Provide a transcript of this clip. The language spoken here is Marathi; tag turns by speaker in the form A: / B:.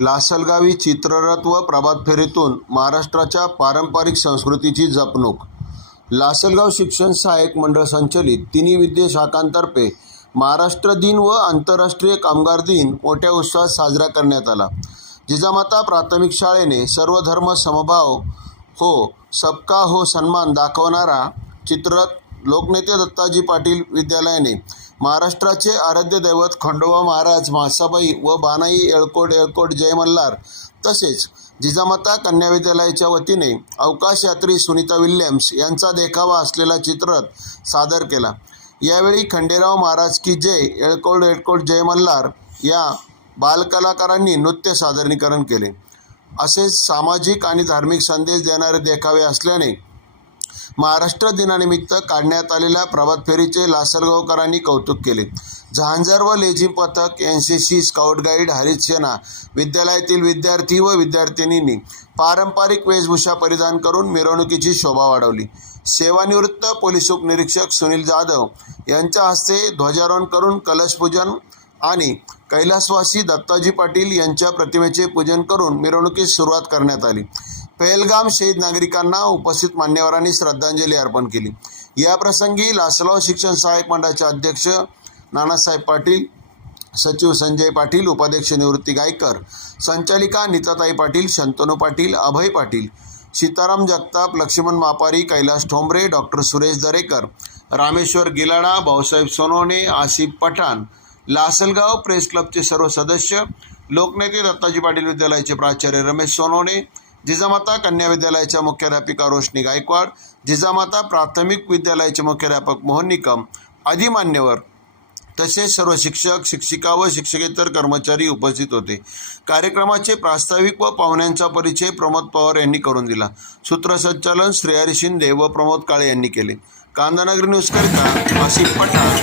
A: लासलगावी चित्ररथ व प्रभात फेरीतून महाराष्ट्राच्या पारंपरिक संस्कृतीची जपणूक. लासलगाव शिक्षण सहाय्यक मंडळ संचलित तिन्ही विद्याशाखांतर्फे महाराष्ट्र दिन व आंतरराष्ट्रीय कामगार दिन मोठ्या उत्साहात साजरा करण्यात आला. जिजामाता प्राथमिक शाळेने सर्व धर्म समभाव हो सबका हो सन्मान दाखवणारा चित्ररथ लोकनेते दत्ताजी पाटील विद्यालयाने महाराष्ट्राचे आराध्य दैवत खंडोबा महाराज म्हासाबाई व बानाई येळकोट येळकोट जय मल्हार तसेच जिजामाता कन्या विद्यालयाच्या वतीने अवकाश यात्री सुनीता विल्यम्स यांचा देखावा असलेला चित्ररथ सादर केला. यावेळी खंडेराव महाराज की जय येळकोट येळकोट जय मल्हार या बालकलाकारांनी नृत्य सादरीकरण केले. असे सामाजिक आणि धार्मिक संदेश देणारे देखावे असल्याने महाराष्ट्र दिनानिमित्त काढण्यात आलेल्या प्रभात फेरीचे लासलगावकरांनी कौतुक केले. झांजर व लेझिम पथक N C C scout guide हरित सेना विद्यालयातील विद्यार्थी व विद्यार्थिनींनी पारंपरिक वेशभूषा परिधान करून मिरवणुकीची शोभा वाढवली. सेवानिवृत्त पोलीस उपनिरीक्षक सुनील जाधव यांच्या हस्ते ध्वजारोहण करून कलशपूजन आणि कैलासवासी दत्ताजी पाटील यांच्या प्रतिमेचे पूजन करून मिरवणुकीस सुरुवात करण्यात आली. पहलगाम शहीद नागरिकांना उपस्थित मान्यवरांनी श्रद्धांजली अर्पण केली. या प्रसंगी लासलगाव शिक्षण सहाय्यक मंडळाचे अध्यक्ष नानासाहेब पाटील सचिव संजय पाटील उपाध्यक्ष निवृत्ती गायकर संचालिका नीताताई पाटील शंतनू पाटील अभय पाटील सीताराम जगताप लक्ष्मण मापारी कैलास ठोंबरे डॉक्टर सुरेश दरेकर रामेश्वर गिलाडा भाऊसाहेब सोनवणे आसिफ पठाण लासलगाव प्रेस क्लबचे सर्व सदस्य लोकनेते दत्ताजी पाटील विद्यालयाचे प्राचार्य रमेश सोनवणे जिजामाता कन्या विद्यालयाच्या मुख्याध्यापिका रोशनी गायकवाड जिजामाता प्राथमिक विद्यालयाचे मुख्याध्यापक मोहन निकम आदी मान्यवर. तसेच सर्व शिक्षक शिक्षिका व शिक्षकेतर कर्मचारी उपस्थित होते. कार्यक्रमाचे प्रास्ताविक व पाहुण्यांचा परिचय प्रमोद पवार यांनी करून दिला. सूत्रसंचालन श्रेयारी शिंदे व प्रमोद काळे यांनी केले. कांदानगरी न्यूजकरिता आसिफ पठाण